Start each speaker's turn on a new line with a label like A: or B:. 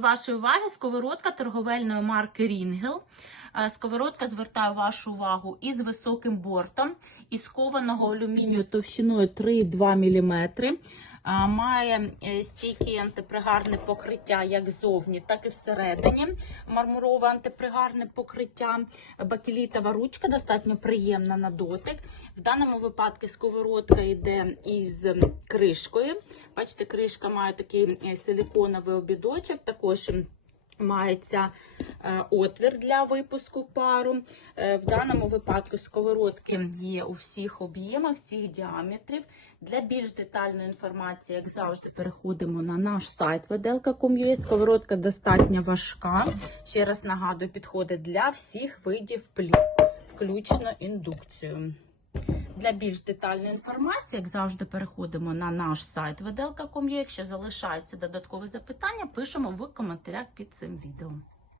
A: Вашої уваги сковородка торговельної марки Рінгел. Е, Сковородка звертає вашу увагу із високим бортом, із кованого алюмінію товщиною 3,2 мм. Має е, стійке антипригарне покриття як ззовні, так і всередині. Мармурове антипригарне покриття. Бакелітова ручка достатньо приємна на дотик. В даному випадку сковородка йде із кришкою. Бачите, кришка має такий е, силіконовий обідочок, також мається отвір для випуску пару. Е, В даному випадку сковородки є у всіх об'ємах, всіх діаметрів. Для більш детальної інформації, як завжди, переходимо на наш сайт vedelka.com.ua. Сковородка достатньо важка. Ще раз нагадую, підходить для всіх видів пліт, включно індукцію. Для більш детальної інформації, як завжди, переходимо на наш сайт vedelka.com.ua. Якщо залишаються додаткові запитання, пишемо в коментарях під цим відео.